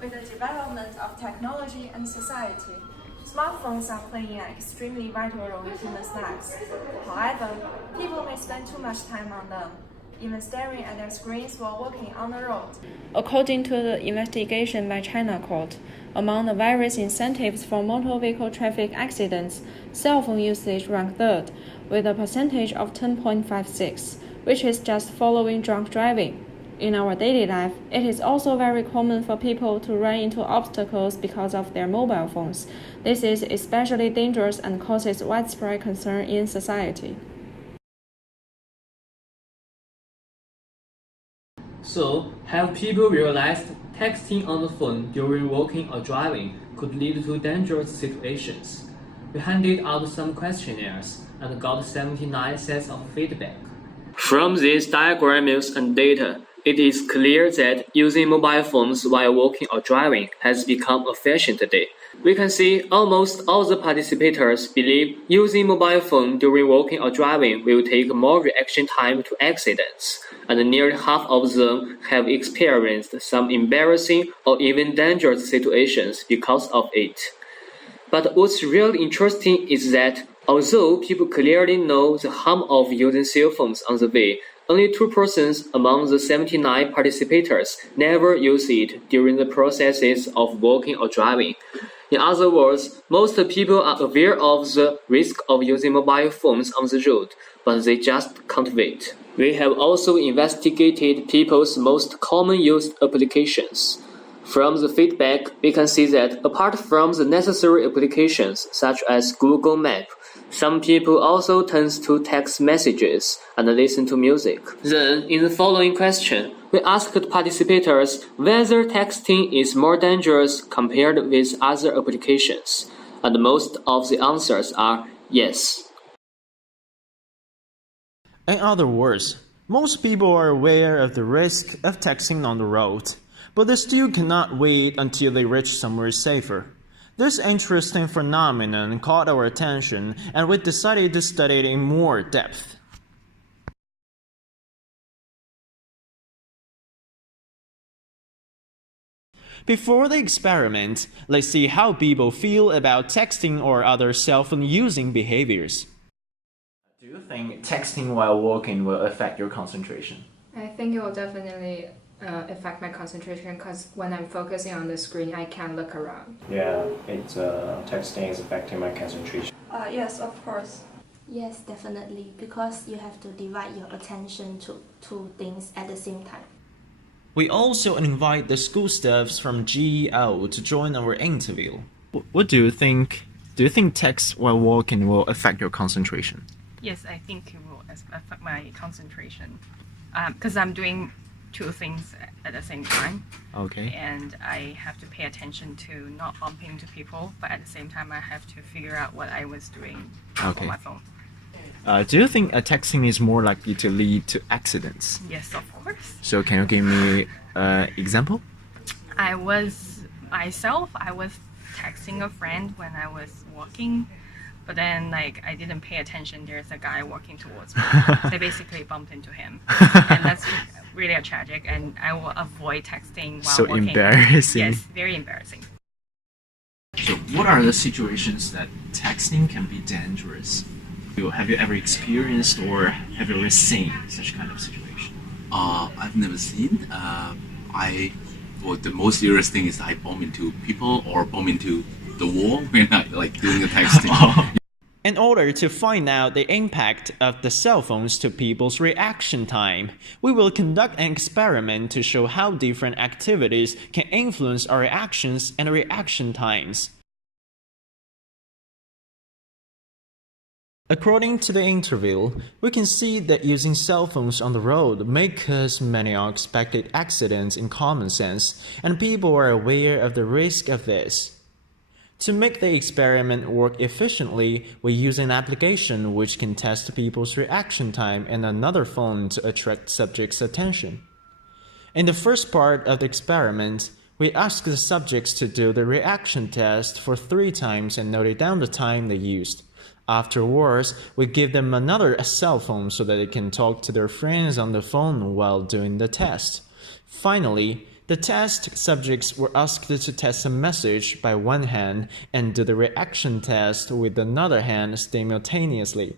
With the development of technology and society, smartphones are playing an extremely vital role in humans' lives. However, people may spend too much time on them, even staring at their screens while walking on the road. According to the investigation by China court, among the various incentives for motor vehicle traffic accidents, cell phone usage ranked third, with a percentage of 10.56, which is just following drunk driving. In our daily life, it is also very common for people to run into obstacles because of their mobile phones. This is especially dangerous and causes widespread concern in society. So, have people realized texting on the phone during walking or driving could lead to dangerous situations? We handed out some questionnaires and got 79 sets of feedback. From these diagrams and data, it is clear that using mobile phones while walking or driving has become a fashion today. We can see almost all the participants believe using mobile phone during walking or driving will take more reaction time to accidents, and nearly half of them have experienced some embarrassing or even dangerous situations because of it. But what's really interesting is that although people clearly know the harm of using cell phones on the way, only 2% among the 79 participants never use it during the processes of walking or driving. In other words, most people are aware of the risk of using mobile phones on the road, but they just can't wait. We have also investigated people's most common used applications. From the feedback, we can see that apart from the necessary applications such as Google Maps, some people also tend to text messages and listen to music. Then, in the following question, we asked participants whether texting is more dangerous compared with other applications, and most of the answers are yes. In other words, most people are aware of the risk of texting on the road, but they still cannot wait until they reach somewhere safer. This interesting phenomenon caught our attention, and we decided to study it in more depth. Before the experiment, let's see how people feel about texting or other cell phone using behaviors. Do you think texting while walking will affect your concentration? I think it will definitely affect my concentration because when I'm focusing on the screen, I can't look around. Yeah, texting is affecting my concentration. Yes, of course. Yes, definitely, because you have to divide your attention to two things at the same time. We also invite the school staffs from GEO to join our interview. What do you think? Do you think text while walking will affect your concentration? Yes, I think it will affect my concentration because I'm doing two things at the same time. Okay. And I have to pay attention to not bump into people, but at the same time I have to figure out what I was doing on my phone. Do you think texting is more likely to lead to accidents? Yes, of course. So can you give me an example? I was texting a friend when I was walking, but then I didn't pay attention. There's a guy walking towards me. They basically bumped into him, and that's really tragic. And I will avoid texting while walking. So embarrassing. Yes, very embarrassing. So what are the situations that texting can be dangerous? Have you ever experienced or have you ever seen such kind of situation? I've never seen. The most serious thing is I bump into people or bump into the wall when I doing the texting. In order to find out the impact of the cell phones to people's reaction time, we will conduct an experiment to show how different activities can influence our reactions and reaction times. According to the interview, we can see that using cell phones on the road may cause many unexpected accidents in common sense, and people are aware of the risk of this. To make the experiment work efficiently, we use an application which can test people's reaction time and another phone to attract subjects' attention. In the first part of the experiment, we asked the subjects to do the reaction test for 3 times and noted down the time they used. Afterwards, we give them another cell phone so that they can talk to their friends on the phone while doing the test. Finally, The test subjects were asked to test a message by one hand and do the reaction test with another hand simultaneously.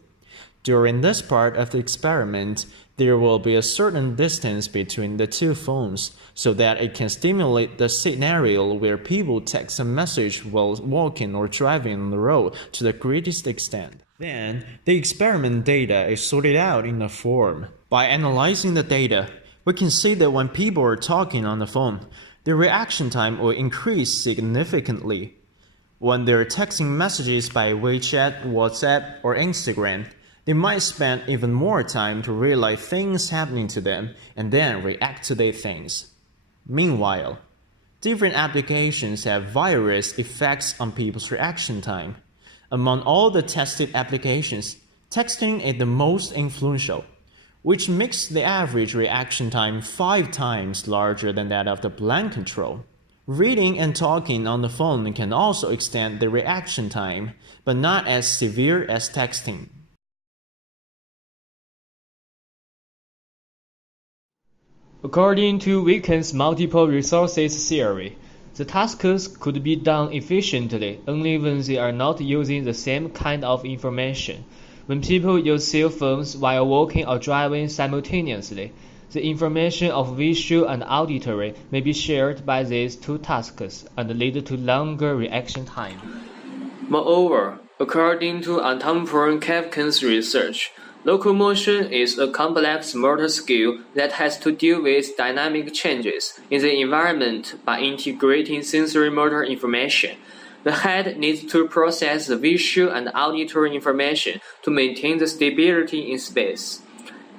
During this part of the experiment, there will be a certain distance between the two phones so that it can stimulate the scenario where people text a message while walking or driving on the road to the greatest extent. Then, the experiment data is sorted out in a form. By analyzing the data, we can see that when people are talking on the phone, the reaction time will increase significantly. When they're texting messages by WeChat, WhatsApp, or Instagram, they might spend even more time to realize things happening to them and then react to these things. Meanwhile, different applications have various effects on people's reaction time. Among all the tested applications, texting is the most influential, which makes the average reaction time 5 times larger than that of the blank control. Reading and talking on the phone can also extend the reaction time, but not as severe as texting. According to Wickens' multiple resources theory, the tasks could be done efficiently only when they are not using the same kind of information. When people use cell phones while walking or driving simultaneously, the information of visual and auditory may be shared by these two tasks and lead to longer reaction time. Moreover, according to Antoine Kafkan's research, locomotion is a complex motor skill that has to deal with dynamic changes in the environment by integrating sensory motor information. The head needs to process the visual and auditory information to maintain the stability in space.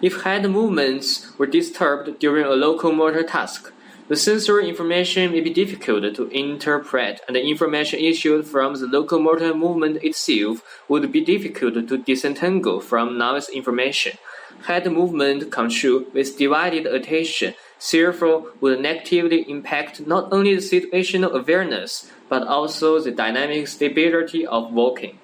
If head movements were disturbed during a locomotor task, the sensory information may be difficult to interpret, and the information issued from the locomotor movement itself would be difficult to disentangle from noise information. Head movement control with divided attention therefore would negatively impact not only the situational awareness, but also the dynamic stability of walking.